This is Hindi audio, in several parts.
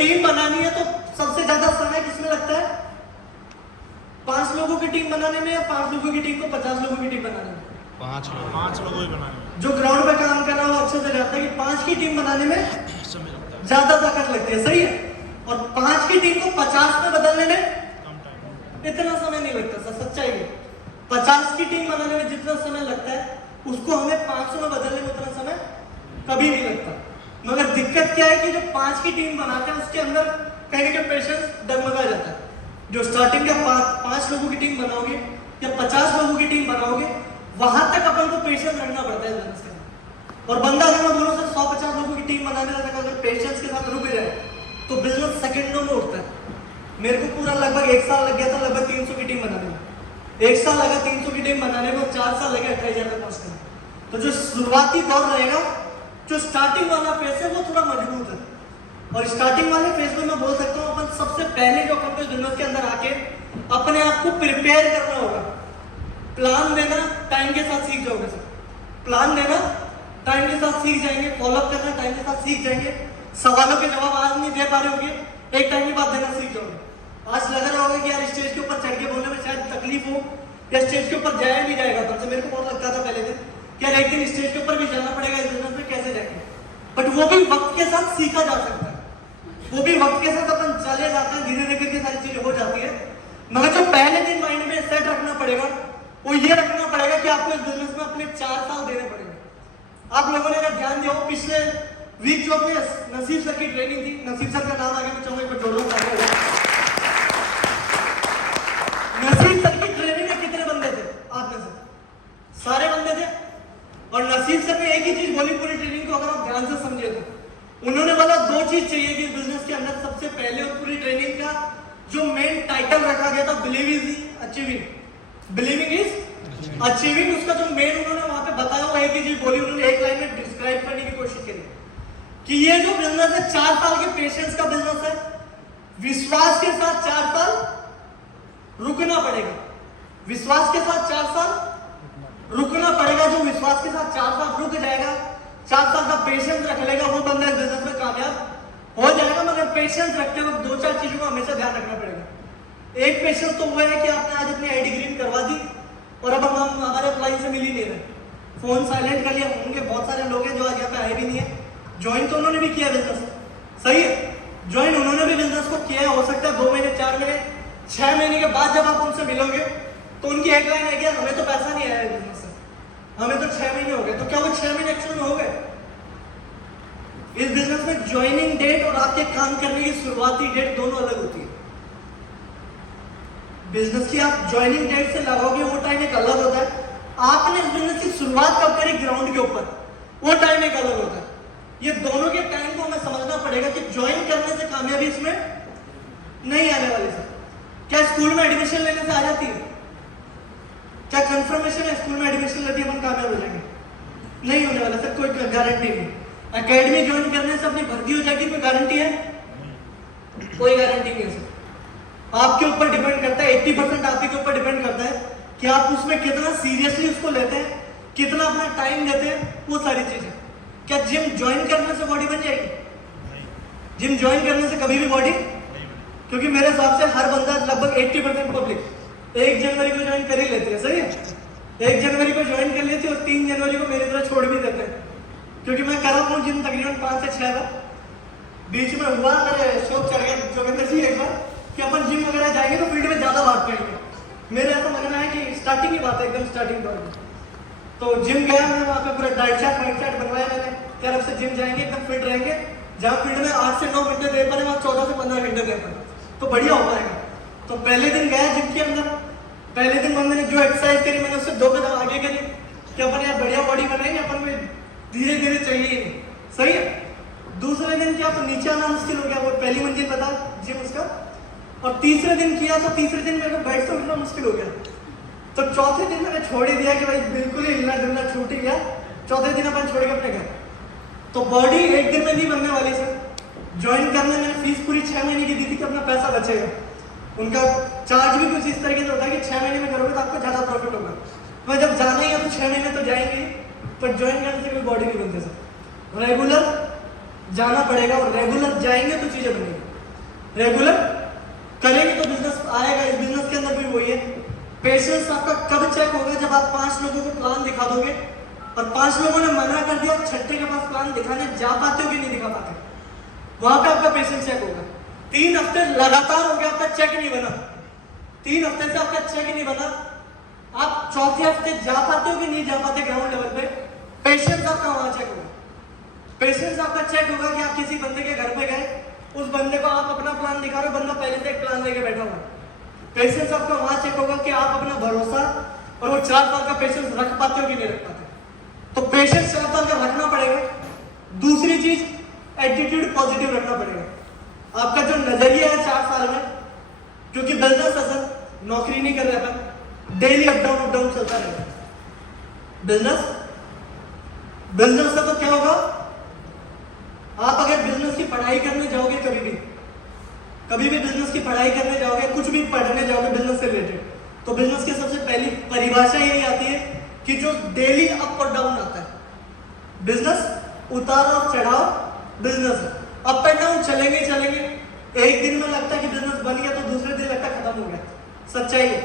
टीम बनानी है तो सबसे ज्यादा समय किसमें लगता है? 5 लोगों की टीम बनाने में या 5 लोगों की टीम को 50 लोगों की टीम बनाने में? 5 लोगों ही बनाने में। जो ग्राउंड पे काम कर रहा है वो अच्छे से जानता है कि 5 की टीम बनाने में समय लगता है, ज्यादा ताकत लगती है, सही है। और 5 की टीम को 50 में बदलने में कम टाइम। इतना समय नहीं लगता सर, सच्चाई है। 50 की टीम बनाने में जितना समय लगता है उसको हमें 500 में बदलने में उतना समय कभी नहीं लगता। मगर दिक्कत क्या है कि जो 5 की टीम बनाते हैं उसके अंदर कहीं ना कहीं पेशेंस डगमगा जाता है। जो स्टार्टिंग का 5 लोगों की टीम बनाओगे या 50 लोगों की टीम बनाओगे, वहां तक अपन को पेशेंस रखना पड़ता है बिजनेस का। और बंदा अगर मैं बोलूं सर 150 लोगों की टीम बनाने तक अगर पेशेंस के साथ रुक जाए तो बिजनेस सेकंडों में उठता है। मेरे को पूरा लगभग 1 साल लग गया था लगभग 300 की टीम बनाने में। 1 साल लगा 300 की टीम बनाने में और 4 साल लगे 28,000 तक पहुंचने में। तो जो शुरुआती दौर रहेगा, जो स्टार्टिंग वाला फेज है वो थोड़ा मजबूत है। और स्टार्टिंग वाले फेज में मैं बोल सकता हूँ अपन सबसे पहले जो अपन को बिजनेस के अंदर आके अपने आप को प्रिपेयर करना होगा। प्लान देना टाइम के साथ सीख जाओगे सर। प्लान देना टाइम के साथ सीख जाएंगे, फॉलोअप करना टाइम के साथ सीख जाएंगे। सवालों के जवाब आज नहीं दे पा रहे होंगे, एक टाइम के बाद देना सीख जाओगे। आज लग रहा होगा कि यार स्टेज के ऊपर चढ़ के बोलने में शायद तकलीफ हो या स्टेज के ऊपर जाया नहीं जाएगा। तब से मेरे को बहुत लगता था पहले दिन कि यार एक दिन स्टेज के ऊपर भी जाना पड़ेगा, इस बिजनेस में कैसे जाएंगे। बट वो भी वक्त के साथ सीखा जा सकता है, वो भी वक्त के साथ अपन चले जाते हैं, धीरे धीरे करके सारी चीजें हो जाती है। मगर जो पहले दिन माइंड में सेट रखना पड़ेगा वो ये रखना पड़ेगा कि आपको इस बिजनेस में अपने 4 साल देने पड़ेंगे। आप लोगों ने अगर ध्यान दिया हो पिछले वीक जो अपने नसीब सर की ट्रेनिंग थी, नसीब सर का नाम आगे मैं चाहूंगा एक बार जोड़ो। नसीब सर की ट्रेनिंग में कितने बंदे थे? आप में से सारे बंदे थे। और नसीब सर ने एक ही चीज बोली पूरी ट्रेनिंग को, अगर आप ध्यान से समझे तो उन्होंने बोला 2 चीज चाहिए कि बिजनेस के अंदर सबसे पहले। और पूरी ट्रेनिंग का जो मेन टाइटल रखा गया था believe is achieving, believing is achieving, उसका जो मेन उन्होंने वहां पे बताया वो एक ही चीज बोली। उन्होंने एक लाइन में डिस्क्राइब करने की कोशिश करी कि ये जो बिजनेस है 4 साल के पेशेंस का बिजनेस है। विश्वास के साथ 4 साल रुकना पड़ेगा, विश्वास के साथ 4 साल रुकना पड़ेगा। जो विश्वास के साथ 4 साल रुक जाएगा, 4 साल का पेशेंस रख लेगा, वो बंदा इस बिजनेस में कामयाब हो जाएगा। मगर पेशेंस रखते वक्त 2-4 चीजों का हमेशा ध्यान रखना पड़ेगा। एक पेशेंस तो वो है कि आपने आज अपनी आईडी ग्रीन करवा दी और अब हम हमारे क्लाइंट से मिल ही नहीं रहे, फोन साइलेंट कर लिया। उनके बहुत सारे लोग हैं जो आज यहाँ पे आए भी नहीं है। ज्वाइन तो उन्होंने भी किया बिजनेस, सही है, ज्वाइन उन्होंने भी बिजनेस को किया। हो सकता है 2 महीने 4 महीने 6 महीने के बाद जब आप उनसे मिलोगे तो उनकी एक लाइन है कि हमें तो पैसा नहीं आया बिजनेस से, हमें तो 6 महीने हो गए। तो क्या वो 6 महीने एक्चुअल में हो गए? इस बिजनेस में ज्वाइनिंग डेट और आपके काम करने की शुरुआती डेट दोनों अलग होती है। बिजनेस की आप ज्वाइनिंग डेट से लगाओगे वो टाइम एक अलग होता है। आपने इस बिजनेस की शुरुआत कब करी ग्राउंड के ऊपर, वो टाइम एक अलग होता है। ये दोनों के टाइम को हमें समझना पड़ेगा कि ज्वाइन करने से कामयाबी इसमें नहीं आने वाली सर। क्या स्कूल में एडमिशन लेने से आ जाती है? क्या कंफर्मेशन है स्कूल में एडमिशन लेती है अपन कामयाब हो जाएंगे? नहीं होने वाला सर, कोई गारंटी नहीं। एकेडमी ज्वाइन करने से अपनी भर्ती हो जाएगी, कोई गारंटी है? कोई गारंटी नहीं है सर। आपके ऊपर डिपेंड करता है, 80% आप ही के ऊपर डिपेंड करता है कि आप उसमें कितना सीरियसली उसको लेते हैं, कितना अपना टाइम देते हैं, वो सारी चीजें। क्या जिम ज्वाइन करने से बॉडी बन जाएगी? जिम ज्वाइन करने से कभी भी बॉडी, क्योंकि मेरे हिसाब से हर बंदा लगभग 80% पब्लिक 1 जनवरी को ज्वाइन कर ही लेती है, सही है। 1 जनवरी को ज्वाइन कर लेती है और 3 जनवरी को मेरी तरह छोड़ भी देते हैं। क्योंकि मैं कर रहा हूँ जिम तकरीबन 5 से 6 बार। बीच में हुआ मेरे शौक चढ़ गया जोगिंदर जी एक बार कि अपन जिम वगैरह जाएंगे तो फील्ड में ज्यादा भाग पाएंगे। मेरा ऐसा मानना है कि स्टार्टिंग की बात है, एकदम स्टार्टिंग दौर में तो जिम गया मैं, वहाँ पे पूरा डाइट चार्ट वाइट चार्ट बनवाया मैंने कि अब से जिम जाएंगे एकदम फिट रहेंगे। जहाँ फील्ड में 8 से 9 घंटे दे पाए, वहाँ 14 से 15 घंटे दे पाए तो बढ़िया हो पाएगा। तो पहले दिन गया जिम के अंदर, पहले दिन बंदे ने जो एक्सरसाइज करी मैंने उससे 2 कदम आगे करी कि अपन यार बढ़िया बॉडी बनाएंगे, अपन में धीरे धीरे चाहिए ही नहीं, सही है। दूसरे दिन किया तो नीचे आना मुश्किल हो गया, वो पहली मंजिल बता जिम उसका। और तीसरे दिन किया तो तीसरे दिन मेरे को बेड से उठना मुश्किल हो गया। तो चौथे दिन मैंने छोड़ ही दिया कि भाई बिल्कुल ही हिलना डुलना छूट ही गया। चौथे दिन अपन छोड़ के अपने घर। तो बॉडी एक दिन में नहीं बनने वाली सर। ज्वाइन करने मैंने फीस पूरी 6 महीने की दी थी कि अपना पैसा बचेगा। उनका चार्ज भी कुछ इस तरीके से होता है कि 6 महीने में करोगे तो आपको ज्यादा प्रॉफिट होगा। मैं जब जाना ही है तो 6 महीने तो जाएंगे, पर ज्वाइन करने से कोई बॉडी नहीं बनती सर। रेगुलर जाना पड़ेगा और रेगुलर जाएंगे तो चीजें बनेगी। रेगुलर करेंगे तो बिजनेस आएगा। इस बिजनेस के अंदर भी वही है। पेशेंस आपका कब चेक होगा? जब आप 5 लोगों को प्लान दिखा दोगे और 5 लोगों ने मना कर दिया, छठे के पास प्लान दिखाने जा पाते हो कि नहीं दिखा पाते, वहां पे आपका पेशेंस चेक होगा। 3 हफ्ते लगातार हो गया, आपका चेक नहीं बना, 3 हफ्ते से आपका चेक नहीं बना, आप चौथे हफ्ते जा पाते हो कि नहीं जा पाते ग्राउंड लेवल पे, पेशेंस आपका वहां चेक होगा। पेशेंस आपका चेक होगा कि आप किसी बंदे के घर पे गए, उस बंदे को आप अपना प्लान दिखा रहे हो, बंदा पहले से एक प्लान लेके बैठा हुआ। पेशेंस आपका वहां चेक होगा कि आप अपना भरोसा और वो 4 साल का पेशेंस रख पाते हो कि नहीं रख पाते। तो पेशेंस 4 साल का रखना पड़ेगा। दूसरी चीज, एटीट्यूड पॉजिटिव रखना पड़ेगा। आपका जो नजरिया है 4 साल में, क्योंकि बिजनेस असल नौकरी नहीं कर रहे अपन, डेली अप डाउन चलता रहेगा। बिजनेस का तो क्या होगा, आप अगर बिजनेस की पढ़ाई करने जाओगे, कभी भी बिजनेस की पढ़ाई करने जाओगे, कुछ भी पढ़ने जाओगे बिजनेस से रिलेटेड, तो बिजनेस की सबसे पहली परिभाषा यही आती है कि जो डेली अप और डाउन आता है, बिजनेस उतार और चढ़ाव बिजनेस है। अप एंड डाउन चलेंगे। एक दिन में लगता है कि बिजनेस बन गया, तो दूसरे दिन लगता है खत्म हो गया। सच्चाई है।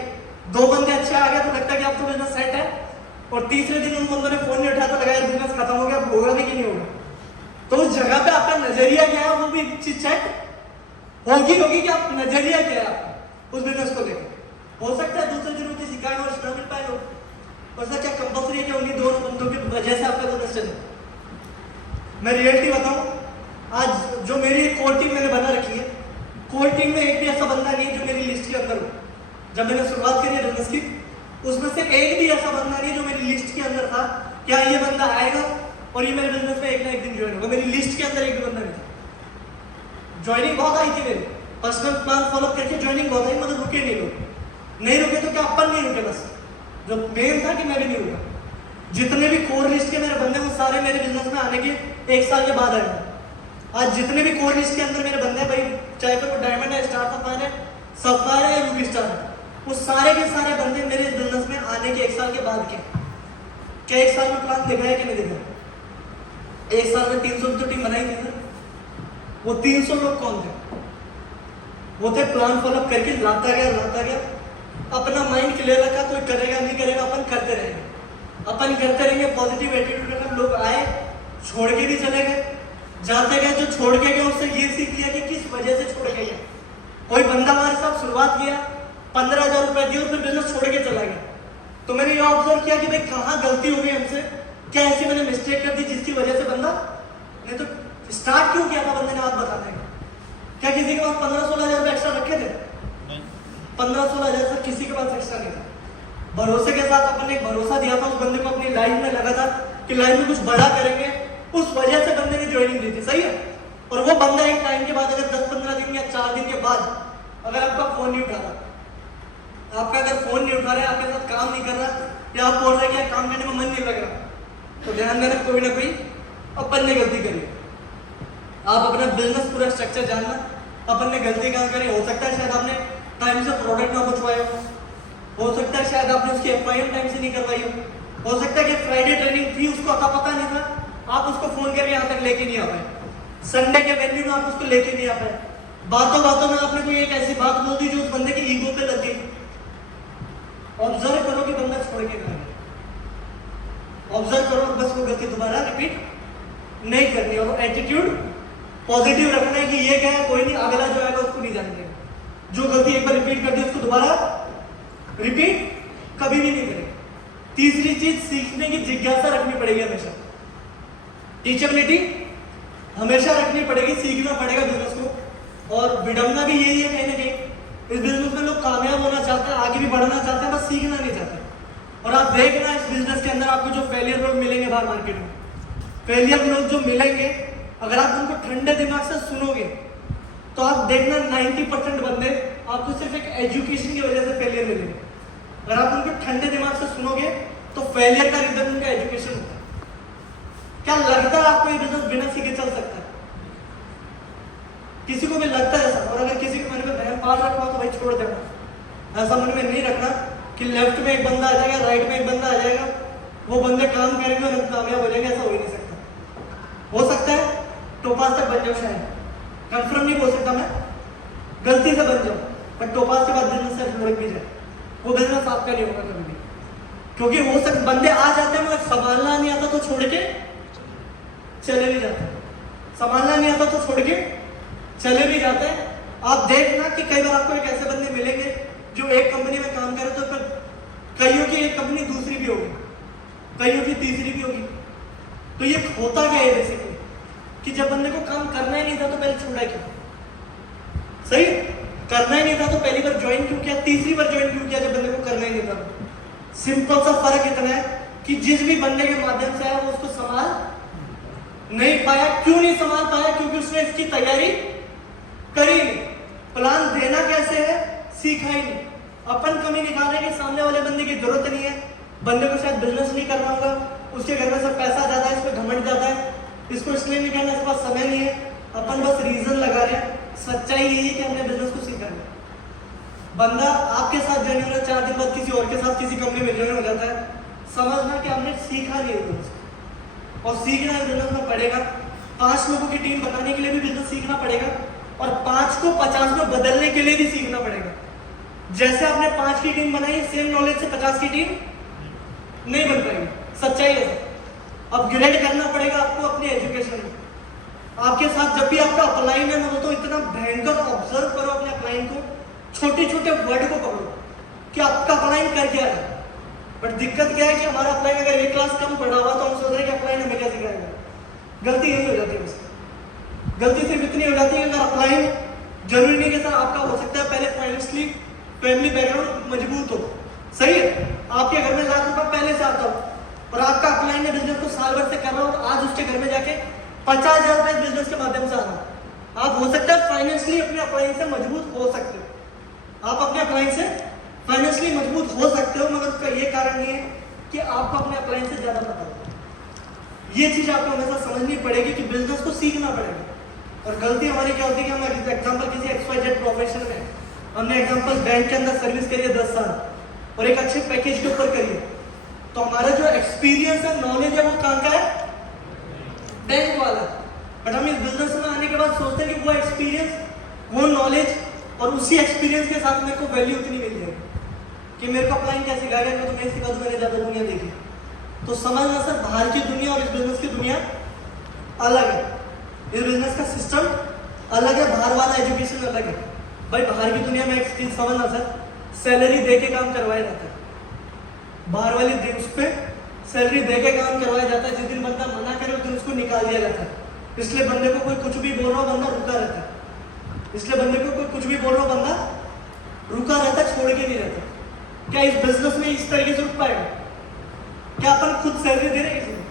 2 बंदे अच्छे आ गए तो लगता है कि अब तो बिजनेस सेट है, और तीसरे दिन उन बंदों ने फोन नहीं उठाया तो लगा यार बिजनेस खत्म हो गया, अब होगा भी कि नहीं होगा। तो उस जगह पे आपका नजरिया क्या है, वो भी चीज चेक होगी कि आप नजरिया क्या है आपका उस बिजनेस को लेकर। हो सकता है दूसरे दिन किसी कारण और मिल पाए हो, वैसा क्या कंपल्सरी है कि उन्हीं 2 बंदों की वजह से आपका बिजनेस चले। मैं रियलिटी बताऊं, आज जो मेरी कोर टीम मैंने बना रखी है, कोर टीम में एक भी ऐसा बंदा नहीं है जो मेरी लिस्ट के अंदर हो। जब मैंने शुरुआत करी है बिजनेस की, उसमें से एक भी ऐसा बंदा नहीं जो मेरी लिस्ट के अंदर था क्या ये बंदा आएगा और ये मेरे बिजनेस में एक ना एक दिन ज्वाइन होगा। मेरी लिस्ट के अंदर एक भी बंदा नहीं था। ज्वाइनिंग बहुत आई थी मेरी, पर्सनल प्लान फॉलो करके ज्वाइनिंग बहुत आई, मतलब रुके नहीं लोग। नहीं रुके तो क्या अपन नहीं रुके, बस जो मेन था कि मैं भी नहीं रुका। जितने भी कोर लिस्ट के मेरे बंदे वो सारे मेरे बिजनेस में आने के 1 साल के बाद आए। आज जितने भी कोर लिस्ट के अंदर मेरे बंदे हैं भाई, चाहे तो वो डायमंड है, स्टार सफायर है, सफायर है, रूबी स्टार है, वो सारे के सारे बंदे मेरे बिजनेस में आने के 1 साल के बाद के। क्या 1 साल में प्लान देखा है कि नहीं देखा? 1 साल में 300 की तो टीम बनाई थी। वो 300 लोग कौन थे? वो थे प्लान फॉलो करके लाता गया, अपना माइंड क्लियर रखा, कोई करेगा नहीं करेगा, अपन करते रहेंगे, पॉजिटिव एटीट्यूड रखा। लोग आए, छोड़ के भी चले गए, जाते गए, जो छोड़ के गए उससे ये सीख लिया कि किस वजह से छोड़ के गए। कोई बंदा हमारे साथ शुरुआत किया, 15,000 रुपए दिए, फिर बिजनेस छोड़ के चला गया, तो मैंने ये ऑब्जर्व किया कि भाई कहाँ गलती हो गई हमसे, क्या ऐसी मैंने मिस्टेक कर दी जिसकी वजह से बंदा, नहीं तो स्टार्ट क्यों किया था बंदे ने, आप बताने का। क्या किसी के पास 15-16 हज़ार एक्स्ट्रा रखे थे? 15-16 हज़ार से किसी के पास एक्स्ट्रा नहीं था। भरोसे के साथ अपन ने एक भरोसा दिया था उस बंदे को, अपनी लाइफ में लगा था कि लाइफ में कुछ बड़ा करेंगे, उस वजह से बंदे ने ज्वाइनिंग दी थी। सही है। और वो बंदा एक टाइम के बाद अगर 10-15 दिन या 4 दिन के बाद अगर आपका फोन नहीं उठा रहा, आपका अगर फोन नहीं उठा रहा है, आपके साथ काम नहीं कर रहा, या आप बोल रहे हैं कि काम करने में मन नहीं लग रहा, तो ध्यान देना कोई ना कोई अपन ने गलती करी। आप अपना बिजनेस पूरा स्ट्रक्चर जानना, अपन ने गलती कहाँ करी। हो सकता है शायद आपने टाइम से प्रोडक्ट ना पहुंचवाया हो सकता है शायद आपने उसकी अपॉइंटमेंट टाइम से नहीं करवाई हो सकता है कि फ्राइडे ट्रेनिंग थी, उसको पता नहीं था, आप उसको फोन करके यहाँ तक लेके नहीं आ पाए, संडे के वेन्यू में आप उसको लेके नहीं आ पाए, बातों में आपने कोई एक ऐसी बात बोल दी जो उस बंदे की ईगो पे लग गई। ऑब्जर्व करो कि बंदा छोड़ के गया, ऑब्जर्व करो, बस वो गलती दोबारा रिपीट नहीं करनी, और एटीट्यूड पॉजिटिव रखना है कि ये क्या है, कोई नहीं, अगला जो आएगा उसको नहीं जानेगा। जो गलती एक बार रिपीट कर दी उसको दोबारा रिपीट कभी भी नहीं करेगा। तीसरी चीज, सीखने की जिज्ञासा रखनी पड़ेगी हमेशा, टीचेबिलिटी हमेशा रखनी पड़ेगी, सीखना पड़ेगा बिजनेस को। और विडंबना भी यही है कहीं ना कहीं, इस बिजनेस में लोग कामयाब होना चाहते हैं, आगे भी बढ़ना चाहते हैं, बस सीखना नहीं चाहते। और आप देखना इस बिजनेस के अंदर आपको जो फेलियर लोग मिलेंगे बाहर मार्केट में, फेलियर लोग जो मिलेंगे, अगर आप उनको ठंडे दिमाग से सुनोगे तो आप देखना 90% बंदे आपको सिर्फ एक एजुकेशन की वजह से फेलियर मिलेंगे। अगर आप उनको ठंडे दिमाग से सुनोगे तो फेलियर का रीजन उनका एजुकेशन होता है। क्या लगता है आपको ये बिजनेस बिना सीखे चल सकता है? किसी को भी लगता है ऐसा, और अगर किसी के मन में बहन पाल रखा हो तो भाई छोड़ देना। ऐसा मन में नहीं रखना कि लेफ्ट में एक बंदा आ जाएगा, राइट में एक बंदा आ जाएगा, वो बंदे काम करेंगे और हम कामयाब हो जाएंगे, ऐसा हो ही नहीं सकता। हो सकता है टॉपास तक बन जाओ शायद, कंफर्म नहीं बोल सकता मैं, गलती से बन जाओ, बट टोपाज के बाद बिजनेस से लुढ़क भी जाए, वो बिजनेस आपका नहीं होगा कभी भी। क्योंकि हो सकता बंदे आ जाते हैं मगर संभालना नहीं आता तो छोड़ के चले भी जाते हैं, संभालना नहीं आता तो छोड़ के चले भी जाते हैं। आप देखना कि कई बार आपको एक ऐसे बंदे मिलेंगे जो एक कंपनी में काम करे तो फिर कईयों की एक कंपनी दूसरी भी होगी, कईयों की तीसरी भी होगी। तो ये होता क्या है बेसिकली कि जब बंदे को काम करना ही नहीं था तो पहले छोड़ा क्यों? सही, करना ही नहीं था तो पहली बार ज्वाइन क्यों किया, तीसरी बार ज्वाइन क्यों किया जब बंदे को करना ही नहीं था? सिंपल सा फर्क इतना है कि जिस भी बंदे के माध्यम से आया वो उसको संभाल नहीं पाया। क्यों नहीं संभाल पाया? क्योंकि उसने इसकी तैयारी करी नहीं। प्लान देना कैसे है सीखा ही नहीं। अपन कमी निकाल रहे कि सामने वाले बंदे की जरूरत नहीं है, बंदे को शायद बिजनेस नहीं करना होगा, उसके घर में सब पैसा ज्यादा है, इस पर घमंड ज्यादा है, इसको इसलिए नहीं करना, इसके पास समय नहीं है। अपन बस रीजन लगा रहे हैं। सच्चाई यही है कि हमने बिजनेस को सीखा है। बंदा आपके साथ ज्वाइन हो रहा है, 4 दिन बाद किसी और के साथ किसी कंपनी में ज्वाइन हो जाता है, समझना कि हमने सीखा नहीं बिजनेस, और सीखना बिजनेस में पड़ेगा। 5 लोगों की टीम बनाने के लिए भी बिजनेस सीखना पड़ेगा, और 5 को 50 में बदलने के लिए भी सीखना पड़ेगा। जैसे आपने 5 की टीम बनाई, सेम नॉलेज से 50 की टीम नहीं बन पाएगी। सच्चाई है। अपग्रेड करना पड़ेगा आपको अपने एजुकेशन में। आपके साथ जब भी आपका अपलाइन है, मैं बोलता हूँ इतना भयंकर ऑब्जर्व करो अपने अपलाइन को, छोटे छोटे वर्ड को पकड़ो कि आपका अपलाइन कर क्या है। बट दिक्कत क्या है कि हमारा अपलाइन अगर एक क्लास कम पढ़ा हुआ तो हम सोच रहे हैं कि अपलाइन हमें क्या सिखाएगा। गलती यही हो जाती है उसकी। गलती सिर्फ इतनी हो जाती है, अगर अपलाइन जरूरी नहीं कि सर आपका हो सकता है पहले फाइनेंशियली फैमिली बैकग्राउंड मजबूत हो, सही है, आपके घर में लाख रुपया पहले से आता हो, और आपका अपलाइन ने बिजनेस को साल भर से कर रहा हो, और आज उसके घर में जाके 50,000 रुपए बिजनेस के माध्यम से आना, आप हो सकता है फाइनेंशियली अपने अपलाइन से मजबूत हो सकते हो। आप अपने अपलाइन से फाइनेंशियली मजबूत हो सकते हो, मगर उसका ये कारण नहीं है कि आपको अपने अपलाइन से ज्यादा पता हो। ये चीज आपको हमेशा समझनी पड़ेगी कि बिजनेस को सीखना पड़ेगा। और गलती हमारी क्या होती है कि हम एग्जाम्पल किसी XYZ प्रोफेशन में, हमने एग्जाम्पल बैंक के अंदर सर्विस करी है 10 साल और एक अच्छे पैकेज के ऊपर करिए, तो हमारा जो एक्सपीरियंस है, नॉलेज है, वो कहाँ का है? बैंक वाला। बट हम इस बिजनेस में आने के बाद सोचते हैं कि वो एक्सपीरियंस, वो नॉलेज और उसी एक्सपीरियंस के साथ मेरे को वैल्यू उतनी मिल जाएगी कि मेरे को अपलाइन क्या सिखाएगा, तो मैं सिखा दूं, मैंने ज्यादा दुनिया देखी। तो समझना सर, बाहर की दुनिया और इस बिजनेस की दुनिया अलग है। इस बिजनेस का सिस्टम अलग है, बाहर वाला एजुकेशन अलग है। भाई बाहर की दुनिया में एक चीज समझना सर, सैलरी दे के काम करवाया जाता है। बाहर वाली उस पर सैलरी दे के काम करवाया जाता है। जिस दिन बंदा मना करे उस दिन उसको निकाल दिया जाता है। इसलिए बंदे को कोई कुछ भी बोल रहा हो, बंदा रुका रहता है। इसलिए बंदे को कोई कुछ भी बोल रहा हो, बंदा रुका रहता है, छोड़ के नहीं रहता। क्या इस बिजनेस में इस तरीके से रुक पाएगा? क्या अपन खुद सैलरी दे रहे हैं इसमें?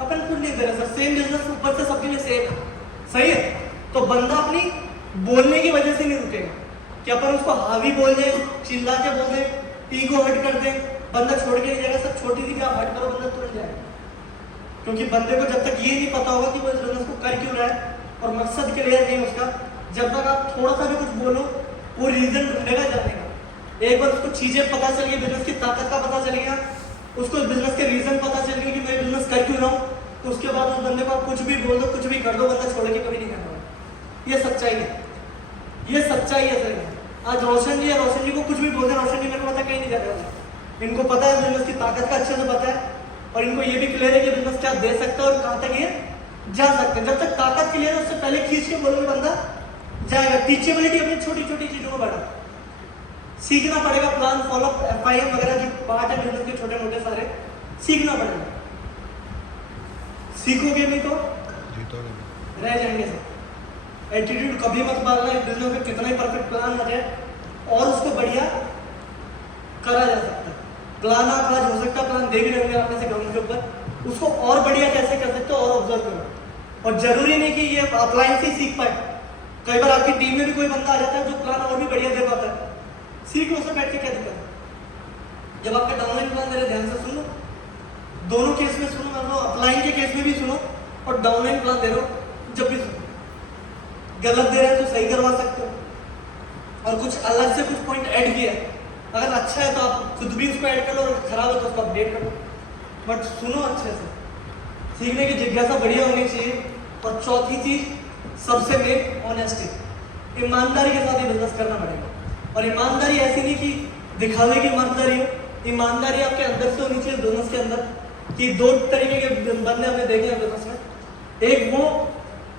अपन खुद नहीं दे रहे सर। सेम बिजनेस ऊपर से सबके लिए सेम है, सही है। तो बंदा अपनी बोलने की वजह से नहीं रुकेगा कि अपन उसको हावी बोल दे, चिल्ला के बोल दे, ईगो हट कर दे, बंदा छोड़ के नहीं जाएगा। सब छोटी सी क्या हट करो, बंदा तुरंत जाएगा। क्योंकि बंदे को जब तक ये नहीं पता होगा कि वो इस बिजनेस को कर क्यों रहा है और मकसद क्लियर नहीं उसका, जब तक आप थोड़ा सा भी कुछ बोलो वो रीजन ढूंढेगा जाने का। एक बार उसको चीजें पता चल गई, बिजनेस की ताकत का पता चल गया, उसको बिजनेस के रीजन पता चल गया कि मैं बिजनेस कर क्यों रहा हूँ, तो उसके बाद उस बंदे को आप कुछ भी बोल दो, कुछ भी कर दो, बंदा छोड़ के कभी नहीं करना। ये सच्चाई है, ये सच्चाई है सर। आज रोशन जी है, रोशन जी को कुछ भी बोलते, रोशन जी मेरे को पता कहीं नहीं जाने वाला। इनको पता है बिजनेस की ताकत का अच्छे से पता है, और इनको ये भी क्लियर है कि बिजनेस क्या दे सकता है और कहाँ तक ये जा सकते हैं। जब तक ताकत क्लियर है उससे पहले खींच के बोलोगे बंदा जाएगा। टीचेबिलिटी अपनी छोटी छोटी चीजों को बढ़ा सीखना पड़ेगा। प्लान फॉलो, FIM वगैरह जो पार्ट है बिजनेस के छोटे मोटे सारे सीखना पड़ेगा। सीखोगे नहीं तो रह जाएंगे सर। एटीट्यूड कभी मत पालना। इस बिजनेस में कितना ही परफेक्ट प्लान आ जाए और उसको बढ़िया करा जा सकता है। प्लान आप आज हो सकता है प्लान दे भी रहेंगे आपने से ग्राउंड के ऊपर, उसको और बढ़िया कैसे कर सकते हो और ऑब्जर्व करो। और जरूरी नहीं कि ये अपलाइन से सीख पाए। कई बार आपकी टीम में भी कोई बंदा आ जाता है जो प्लान और भी बढ़िया दे पाता है, सीख लो उससे बैठ के, क्या दिक्कत है। जब आपका डाउनलाइन प्लान मेरे ध्यान से सुनो, दोनों केस में सुनो, मतलब अपलाइन के केस में भी सुनो और डाउनलाइन प्लान दे रहे हो जब भी सुनो। गलत दे रहे हैं तो सही करवा सकते हो, और कुछ अलग से कुछ पॉइंट ऐड किया, अगर अच्छा है तो आप खुद भी उसको ऐड कर लो, और खराब है तो उसको अपडेट कर लो। बट सुनो अच्छे से, सीखने की जिज्ञासा बढ़िया होनी चाहिए। और चौथी चीज सबसे मेन, ऑनेस्टी। ईमानदारी के साथ ही बिजनेस करना पड़ेगा। और ईमानदारी ऐसी नहीं कि दिखावे की ईमानदारी हो, ईमानदारी आपके अंदर से होनी चाहिए बिजनेस के अंदर। कि दो तरीके के बंदे हमने देखे हैं बिजनेस में। एक वो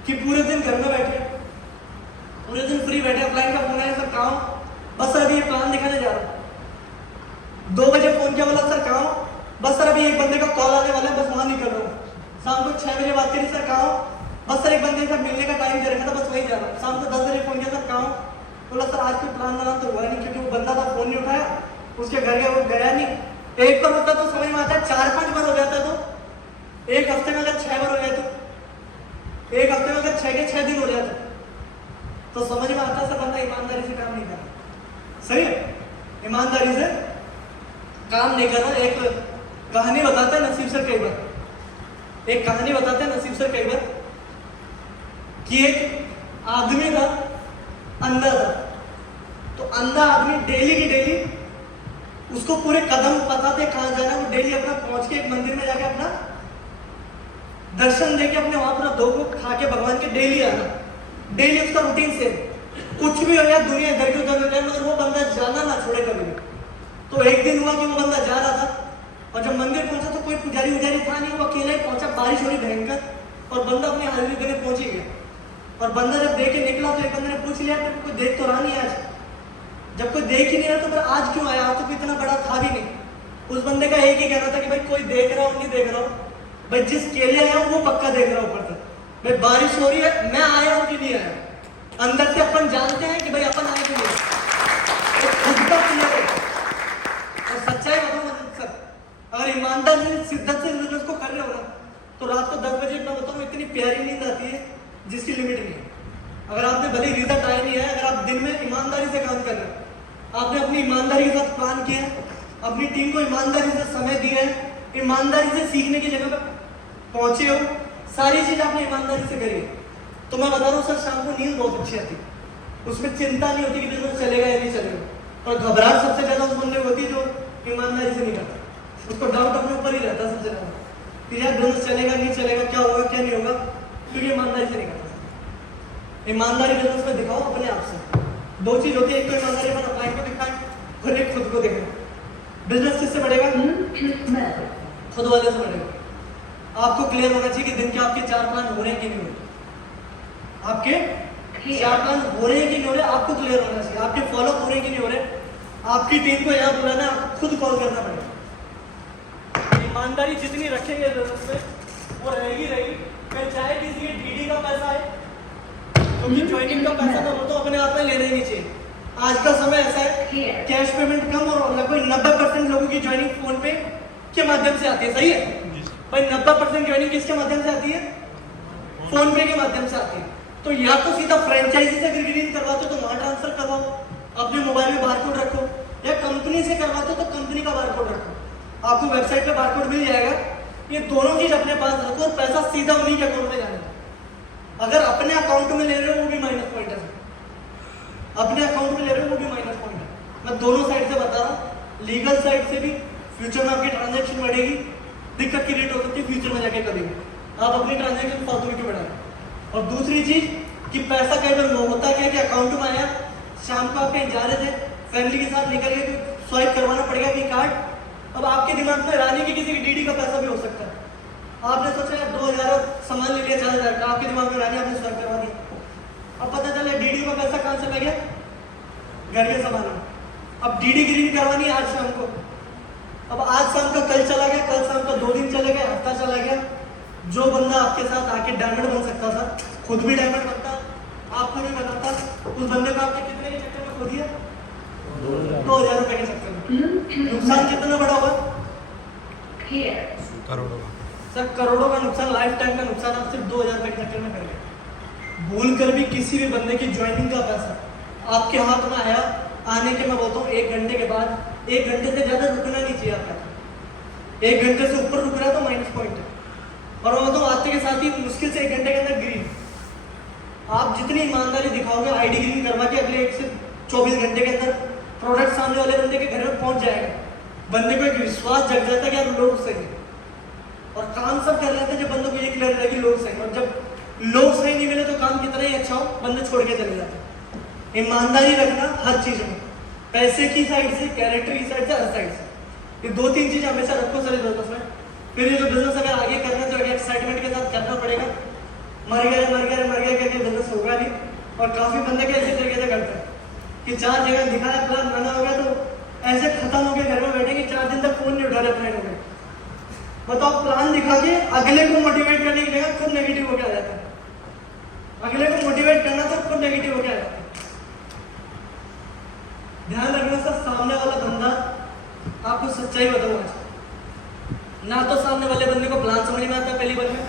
कि पूरे दिन घर में बैठे, पूरे दिन फ्री बैठे, क्लाइंट का फोन आया, सर कहाँ हो? बस सर अभी ये प्लान दिखाने जा रहा हूँ। 2 बजे फोन किया, बोला सर कहाँ हो? बस सर अभी एक बंदे का कॉल आने वाला है, बस वहाँ निकल रहा हूँ। शाम को 6 बजे बात करी, सर कहाँ हो? बस सर एक बंदे के साथ मिलने का टाइम दे रखा था, बस वहीं जा रहा हूँ। शाम को 10 बजे फोन किया, सर कहाँ हो? बोला सर आज कोई प्लान बना तो हुआ नहीं, क्योंकि वो बंदा था फोन नहीं उठाया, उसके घर गया, वो गया नहीं। एक बार होता तो समझ में आता है, 4-5 बार हो जाता तो एक हफ्ते में अगर 6 बार हो जाए तो एक हफ्ते में अगर 6 के 6 दिन हो जाता तो समझ में आता सर बंदा ईमानदारी से काम नहीं कर रहा। सही है, ईमानदारी से काम नहीं कर रहा। एक कहानी बताता है नसीब सर कई बार, एक कहानी बताते हैं नसीब सर कई बार कि एक आदमी था, अंधा था। तो अंधा आदमी डेली की डेली उसको पूरे कदम पता थे कहाँ जाना, वो डेली अपना पहुंच के एक मंदिर में जाके अपना दर्शन देके अपने वहां पर दो को खा के भगवान के डेली आना, डेली उसका रूटीन से कुछ भी हो गया दुनिया इधर के उधर हो जाए मगर वो बंदा जाना ना छोड़े कभी भी। तो एक दिन हुआ कि वो बंदा जा रहा था और जब मंदिर पहुंचा तो कोई पुजारी उजारी था नहीं, वो अकेला ही पहुंचा, बारिश हो रही भयंकर और बंदा अपनी हाजिरी देने पहुंच ही गया। और बंदा जब देख के निकला तो एक बंदे ने पूछ लिया कि कोई देख तो रहा नहीं आज, जब कोई देख ही नहीं रहा तो फिर आज क्यों आया, आज तो कोई इतना बड़ा था भी नहीं। उस बंदे का एक ही कहना था कि भाई कोई देख रहा हो नहीं देख रहा हो, भाई जिस केले आया हूं वो पक्का देख रहा हूं ऊपर से, भाई बारिश हो रही है मैं आया हूं कि नहीं आया। अंदर से अपन जानते हैं कि भाई अपन आए कि नहीं, तो खुद का क्लियर है। और सच्चाई बताऊं सर, अगर ईमानदार से शिद्दत से बिजनेस को कर रहे हो ना तो रात को 10 बजे मैं बताऊं इतनी प्यारी नींद आती है जिसकी लिमिट नहीं है। अगर आपने भले रिजल्ट आया नहीं है, अगर आप दिन में ईमानदारी से काम कर रहे हैं, आपने अपनी ईमानदारी के साथ प्लान किया है, अपनी टीम को ईमानदारी से समय दिया है, ईमानदारी से सीखने की जगह पर पहुंचे हो, सारी चीज आपने ईमानदारी से करी है, तो मैं बता रहा हूँ सर शाम को नींद बहुत अच्छी आती, उसमें चिंता नहीं होती कि बिजनेस चलेगा या नहीं चलेगा। और घबराहट सबसे ज्यादा उस बंदे को होती है जो ईमानदारी से नहीं करता, उसको डाउट अपने ऊपर ही रहता है सबसे ज्यादा कि यार बिजनेस चलेगा नहीं चलेगा, क्या होगा क्या नहीं होगा, क्योंकि ईमानदारी से नहीं करता। ईमानदारी बिजनेस में दिखाओ अपने आप से। 2 चीज होती है, एक तो ईमानदारी अपना क्लाइंट को दिखाएं और एक खुद को दिखाएं। बिजनेस किससे बढ़ेगा? खुद वाले से बढ़ेगा। आपको क्लियर होना चाहिए कि दिन के आपके 4 प्लान हो रहे हैं कि नहीं हो रहे, आपके 4 प्लान हो रहे हैं कि नहीं हो रहे, आपको क्लियर होना चाहिए। आपके फॉलो हो रहे हैं कि नहीं हो रहे, आपकी टीम को यहाँ बुलाना, आपको खुद कॉल करना पड़ेगा। ईमानदारी जितनी रखेंगे बिजनेस में वो रहेगी रहेगी, फिर चाहे किसी के डीडी का पैसा है, क्योंकि ज्वाइनिंग का पैसा तो वो तो अपने आप में लेना ही नहीं चाहिए। आज का समय ऐसा है कैश पेमेंट कम और लगभग 90% लोगों की ज्वाइनिंग फोन पे के माध्यम से आती है। सही है भाई, 90% ज्वाइनिंग किसके माध्यम से आती है? फोन पे के माध्यम से आती है। तो या तो सीधा फ्रेंचाइजी से ग्रीन करवाते हो तो वहां ट्रांसफर करवाओ, अपने मोबाइल में बारकोड रखो, या कंपनी से करवाते हो तो कंपनी का बारकोड रखो, आपको वेबसाइट पे बारकोड मिल जाएगा। ये दोनों चीज अपने पास रखो और पैसा सीधा उन्हीं के अकाउंट में जाएगा। अगर अपने अकाउंट में ले रहे हो वो भी माइनस पॉइंट है, अपने अकाउंट में ले रहे हो वो भी माइनस पॉइंट है। मैं दोनों साइड से बता रहा हूँ, लीगल साइड से भी फ्यूचर में आपकी ट्रांजैक्शन बढ़ेगी, दिक्कत क्रिएट हो सकती है फ्यूचर में जाके कभी आप अपनी ट्रांजैक्शन फालतू में क्यों बढ़ाएं। और दूसरी चीज कि पैसा कई बार होता क्या कि अकाउंट में आया, शाम को आप कहीं जा रहे थे फैमिली के साथ निकल गए, स्वाइप करवाना पड़ेगा कहीं कार्ड, अब आपके दिमाग में रानी की किसी की डीडी का पैसा भी हो सकता है। आपने सोचा यार 2000 सामान ले लिया 4000 का, आपके दिमाग में रानी आपने स्वाइप करवा दिया, अब पता चला डीडी का पैसा कहाँ से लग गया? घर के सामान में। अब डीडी ग्रीन करवानी है आज शाम को, अब आज शाम का कल चला गया, कल शाम का 2 दिन चले गए, हफ्ता चला गया। जो बंदा आपके साथ आके डायमंड बन सकता था, खुद भी डायमंड बनता, आपको भी बनाता, उस बंदे को आपने कितने के चक्कर में खो दिया? 2000 रुपए के चक्कर में। नुकसान कितना बड़ा होगा? करोड़ों का सर, करोड़ों का नुकसान, लाइफ टाइम का नुकसान आप सिर्फ 2000 रुपए के चक्कर में कर गए। भूल कर भी किसी भी बंदे की ज्वाइनिंग का पैसा आपके हाथ में आया, आने के मैं बोलता हूँ 1 घंटे के बाद, 1 घंटे से ज्यादा रुकना नहीं चाहिए आपका। 1 घंटे से ऊपर रुक रहा है तो माइनस पॉइंट है। और मैं बताऊँ आते के साथ ही मुश्किल से 1 घंटे के अंदर ग्रीन, आप जितनी ईमानदारी दिखाओगे आईडी ग्रीन करवा के अगले 1 से 24 घंटे के अंदर प्रोडक्ट सामने वाले बंदे के घर में पहुंच जाएगा। बंदे को एक विश्वास जग जाता है कि यार लोग सही है, और काम सब कर लेते हैं जब बंदों को एक लग रहा है कि लोग सही, और जब लोग सही नहीं मिले तो काम कितना ही अच्छा हो बंदे छोड़ के चले जाते हैं। ईमानदारी रखना हर चीज में, पैसे की साइड से, कैरेक्टर की साइड से, हर साइड से। ये 2-3 चीजें हमेशा रखो सर इस बिजनेस में। फिर ये जो बिजनेस अगर आगे करना तो एक्साइटमेंट के साथ करना पड़ेगा। मर गए करके बिजनेस होगा नहीं। और काफी बंदे के ऐसे तरीके से करते हैं कि 4 जगह दिखाया, प्लान बना होगा तो ऐसे खत्म होकर घर में बैठेंगे, 4 दिन तक फोन नहीं उठा रहे फ्रेंड में। बताओ, प्लान दिखा के अगले को मोटिवेट करने की जगह खुद नेगेटिव होकर आ जाता है। अगले को मोटिवेट करना तो खुद नेगेटिव होकर आ जाता है। ध्यान रखना सर, सामने वाला बंदा, आपको सच्चाई बताऊं आज, ना तो सामने वाले बंदे को प्लान समझ में आता पहली बार में,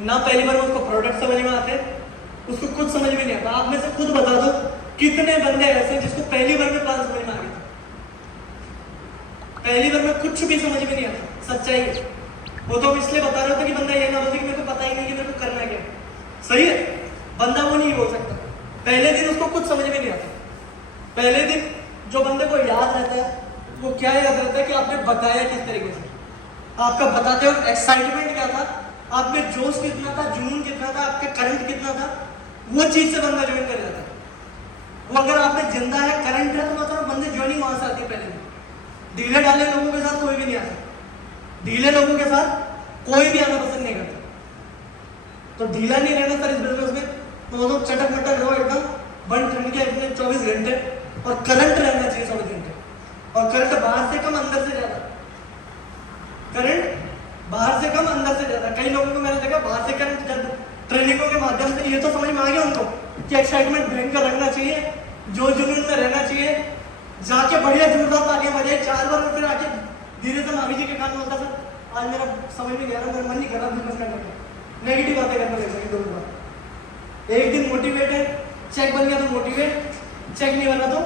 ना पहली बार में उसको प्रोडक्ट समझ में आते, उसको कुछ समझ में नहीं आता। आप में से खुद बता दो कितने बंदे ऐसे जिसको पहली बार में प्लान समझ में आ गया, पहली बार में कुछ भी समझ में नहीं आता। सच्चाई है वो। तो इसलिए बता रहे थे कि बंदा ये ना बोले कि मेरे को पता ही नहीं कि मेरे को करना क्या। सही है, बंदा वो नहीं बोल सकता। पहले दिन उसको कुछ समझ में नहीं आता। पहले दिन जो बंदे को याद रहता है वो क्या याद रहता है कि आपने बताया किस तरीके से, आपका बताते वक्त एक्साइटमेंट क्या था, आप में जोश कितना था, जुनून कितना था, आपका करंट कितना था, वो चीज से बंदा ज्वाइन कर जाता है। वो अगर आप में जिंदा है, करंट है, तो मतलब बंदे ज्वाइनिंग वहां से आती है। पहले ढीले ढाले लोगों के साथ कोई भी नहीं आता, ढीले लोगों के साथ कोई भी आना पसंद नहीं करता। तो ढीला नहीं रहना सर इस बिजनेस में, तो वो लोग चटक मटक रहो एकदम, बन ठंड के अपने 24 घंटे, और करंट रहना चाहिए 24 घंटे। और करंट बाहर से कम, अंदर से ज्यादा। करंट बाहर से कम, अंदर से ज्यादा। कई लोगों को मैंने देखा बाहर से करंट ज्यादा, ट्रेनिंगों के माध्यम से ये तो समझ में आ गया उनको कि एक्साइटमेंट भयंकर रखना चाहिए, जो जुनून में रहना चाहिए, जाके बढ़िया जोरदार तालियां बजाए 4 बार, और फिर आके धीरे से मावी जी के कान में बोलता सर आज मेरा समझ में नहीं आ रहा, मेरा मन नहीं कर रहा बिजनेस करने का, नेगेटिव बातें करने लगे 2 बार। एक दिन मोटिवेट है, चेक बन गया तो मोटिवेट, चेक नहीं बना तो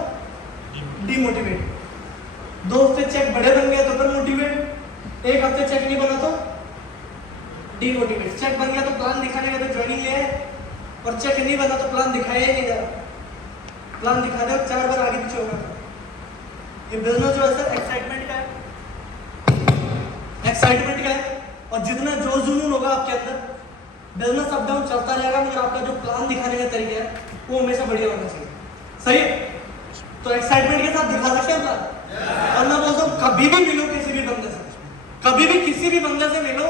डिमोटिवेट। 2 हफ्ते चेक बड़े बन गए तो फिर मोटिवेट, 1 हफ्ते चेक नहीं बना तो डिमोटिवेट। चेक बन गया तो प्लान दिखाने गया तो ज्वाइनिंग ले आए, और चेक नहीं बना तो प्लान दिखाया ही नहीं जा रहा। प्लान दिखा दो 4 बार आगे पीछे होगा। ये बिजनेस जो है सर एक्साइटमेंट का है, एक्साइटमेंट का है। और जितना जोश जुनून होगा आपके अंदर, बिजनेस अप डाउन चलता रहेगा, मगर आपका जो प्लान दिखाने का तरीका है वो हमेशा बढ़िया होना चाहिए। सही है, तो एक्साइटमेंट के साथ दिखा सकते हैं प्लान। और मैं बोलता हूँ कभी भी मिलो किसी भी बंदे से, कभी भी किसी भी बंदे से मिलो,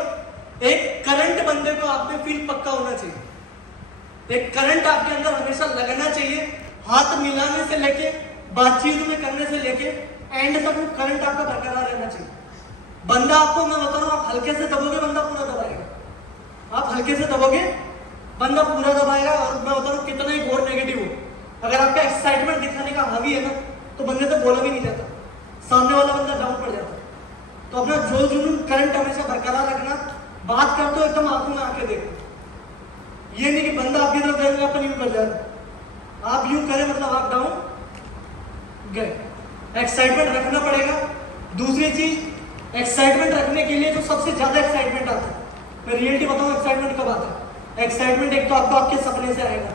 एक करंट बंदे को आप में फील पक्का होना चाहिए। एक करंट आपके अंदर हमेशा लगना चाहिए, हाथ मिलाने से लेके, बातचीत में करने से लेके एंड तक वो करंट आपका बरकरार रहना चाहिए। बंदा आपको मैं बता रहा हूँ, आप हल्के से दबोगे बंदा पूरा दबाएगा, आप हल्के से दबोगे बंदा पूरा दबाएगा। और मैं बता रहा हूँ कितना ही घोर नेगेटिव हो, अगर आपका एक्साइटमेंट दिखाने का हावी है ना, तो बंदे से बोला भी नहीं जाता, सामने वाला बंदा डाउन पड़ जाता। तो अपना जो जुनून करंट हमेशा बरकरार रखना, बात करते हो एकदम आंखों में आके देखो। ये नहीं कि बंदा आपकी तरफ देखेगा अपन यूं कर जाए, आप यूं करें मतलब आप डाउन गए। एक्साइटमेंट रखना पड़ेगा। दूसरी चीज, एक्साइटमेंट रखने के लिए जो सबसे ज्यादा एक्साइटमेंट आता है, मैं रियलिटी बताऊं एक्साइटमेंट कब आता है। एक्साइटमेंट एक तो आपको आपके सपने से आएगा,